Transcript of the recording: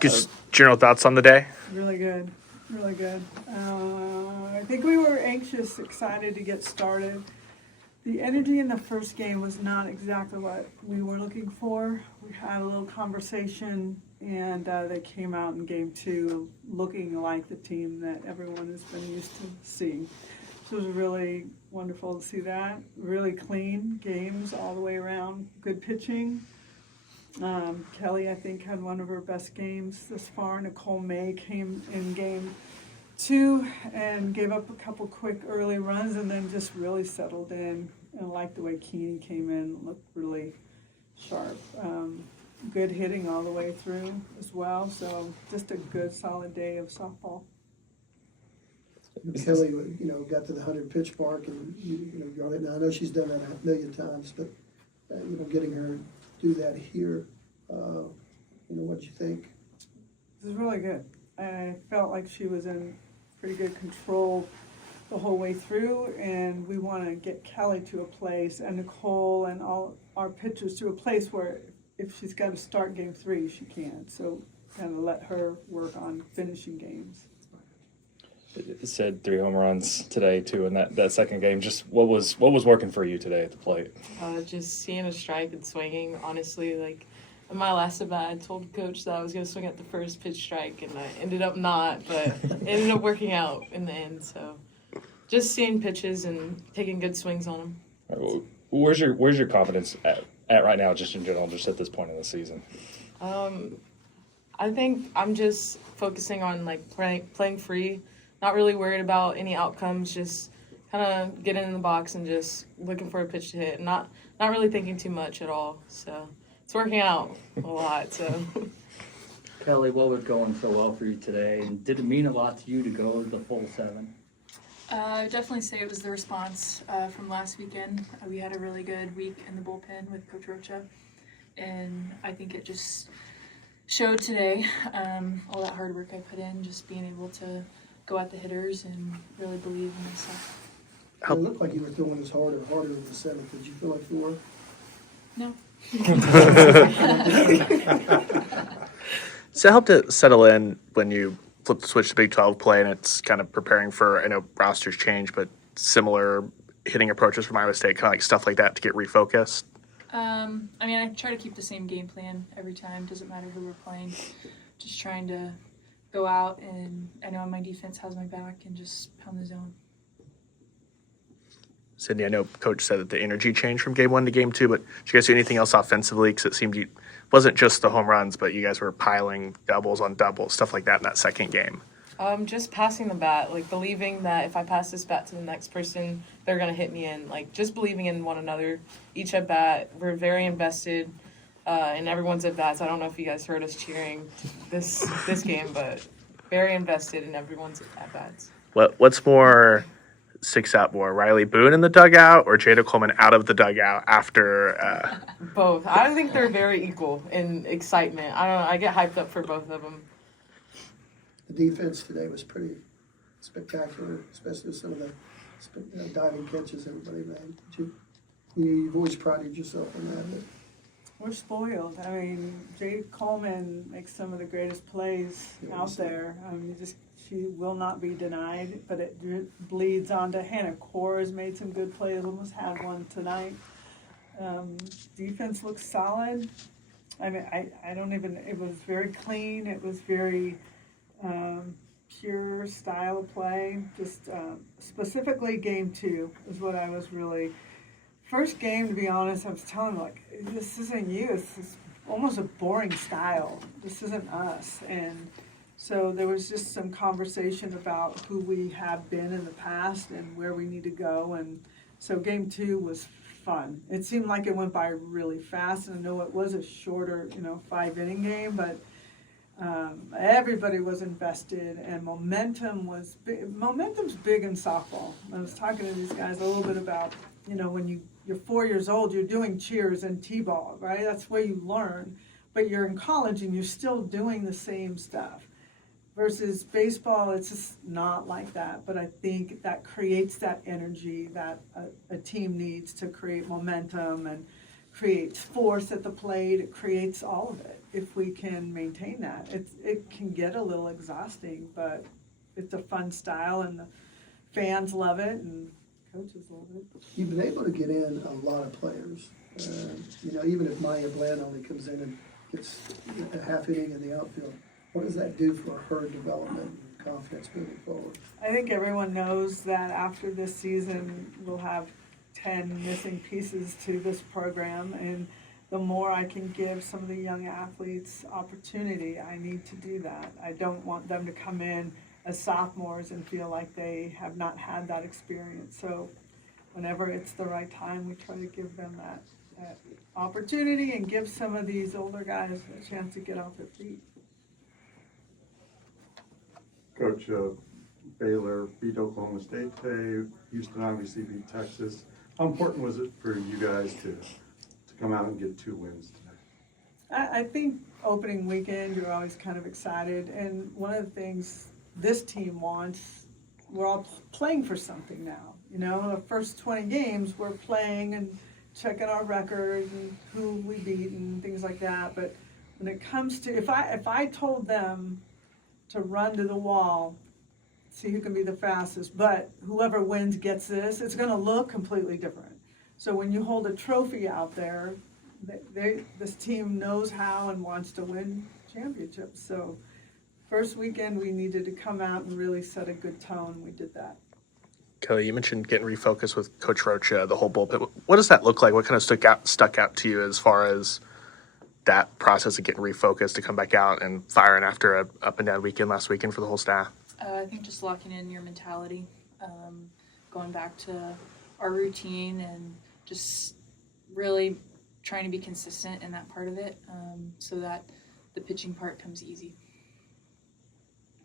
Just general thoughts on the day? Really good, really good. I think we were anxious, excited to get started. The energy in the first game was not exactly what we were looking for. We had a little conversation, and they came out in game two looking like the team that everyone has been used to seeing. So it was really wonderful to see that. Really clean games all the way around. Good pitching. Kelly, I think, had one of her best games this far. Nicole May came in game two and gave up a couple quick early runs and then just really settled in. And I liked the way Keeney came in, looked really sharp. Good hitting all the way through as well. So just a good, solid day of softball. Kelly, got to the 100-pitch mark, and got it. Now I know she's done that a million times, but getting her to do that here, what'd you think? This is really good. I felt like she was in pretty good control the whole way through, and we want to get Kelly to a place, and Nicole and all our pitchers to a place where if she's got to start game three, she can. So kind of let her work on finishing games. It said 3 home runs today too in that second game. Just what was working for you today at the plate? Just seeing a strike and swinging. Honestly, like in my last at bat, I told coach that I was going to swing at the first pitch strike, and I ended up not, but it ended up working out in the end. So just seeing pitches and taking good swings on them. Right, well, where's your confidence at right now, just in general, just at this point in the season? I think I'm just focusing on like playing free. Not really worried about any outcomes, just kind of getting in the box and just looking for a pitch to hit. Not really thinking too much at all. So it's working out a lot. So Kelly, what was going so well for you today? And did it mean a lot to you to go the full 7? I would definitely say it was the response from last weekend. We had a really good week in the bullpen with Coach Rocha. And I think it just showed today all that hard work I put in, just being able to go at the hitters and really believe in myself. It looked like you were throwing as hard and harder in the 7th. Did you feel like you were? No. Does it help to settle in when you flip the switch to Big 12 play and it's kind of preparing for, I know rosters change, but similar hitting approaches from Iowa State, kind of like stuff like that to get refocused? I try to keep the same game plan every time. Doesn't matter who we're playing. Just trying to go out, and I know my defense has my back, and just pound the zone. Cydney, I know Coach said that the energy changed from game 1 to game 2, but did you guys do anything else offensively? Because it seemed you wasn't just the home runs, but you guys were piling doubles on doubles, stuff like that in that second game. Just passing the bat, like believing that if I pass this bat to the next person, they're going to hit me in. Like just believing in one another. Each at bat, we're very invested in everyone's at bats. I don't know if you guys heard us cheering this game, but very invested in everyone's at bats. What's more sticks out more, Riley Boone in the dugout or Jada Coleman out of the dugout after? Both. I think they're very equal in excitement. I don't know. I get hyped up for both of them. The defense today was pretty spectacular, especially some of the diving catches everybody made. You've always prided yourself on that. But We're spoiled. I mean, Jade Coleman makes some of the greatest plays out there. She will not be denied, but it bleeds onto Hannah Core has made some good plays, almost had one tonight. Defense looks solid. I mean, it was very clean. It was very pure style of play. Just specifically game 2 is what I was really. First game, to be honest, I was telling them, like, this isn't you. It's almost a boring style. This isn't us. And so there was just some conversation about who we have been in the past and where we need to go. And so game 2 was fun. It seemed like it went by really fast. And I know it was a shorter, 5-inning game, but everybody was invested, and momentum's big in softball. I was talking to these guys a little bit about, when you're 4 years old, you're doing cheers and t-ball, right? That's where you learn. But you're in college and you're still doing the same stuff. Versus baseball, it's just not like that. But I think that creates that energy that a team needs to create momentum and creates force at the plate. It creates all of it. if we can maintain that. It can get a little exhausting, but it's a fun style, and the fans love it, and coaches love it. You've been able to get in a lot of players. Even if Maya Bland only comes in and gets a half inning in the outfield, what does that do for her development and confidence moving forward? I think everyone knows that after this season, we'll have 10 missing pieces to this program, and the more I can give some of the young athletes opportunity, I need to do that. I don't want them to come in as sophomores and feel like they have not had that experience. So whenever it's the right time, we try to give them that opportunity and give some of these older guys a chance to get off their feet. Coach, Baylor beat Oklahoma State today. Houston obviously beat Texas. How important was it for you guys to come out and get 2 wins today? I think opening weekend, you're always kind of excited. And one of the things this team wants, we're all playing for something now. The first 20 games, we're playing and checking our record and who we beat and things like that. But when it comes to, if I told them to run to the wall, see who can be the fastest, but whoever wins gets this, it's going to look completely different. So when you hold a trophy out there, this team knows how and wants to win championships. So first weekend, we needed to come out and really set a good tone. We did that. Kelly, you mentioned getting refocused with Coach Rocha, the whole bullpen. What does that look like? What kind of stuck out to you as far as that process of getting refocused to come back out and firing after a up and down weekend last weekend for the whole staff? I think just locking in your mentality, going back to our routine, and just really trying to be consistent in that part of it, so that the pitching part comes easy.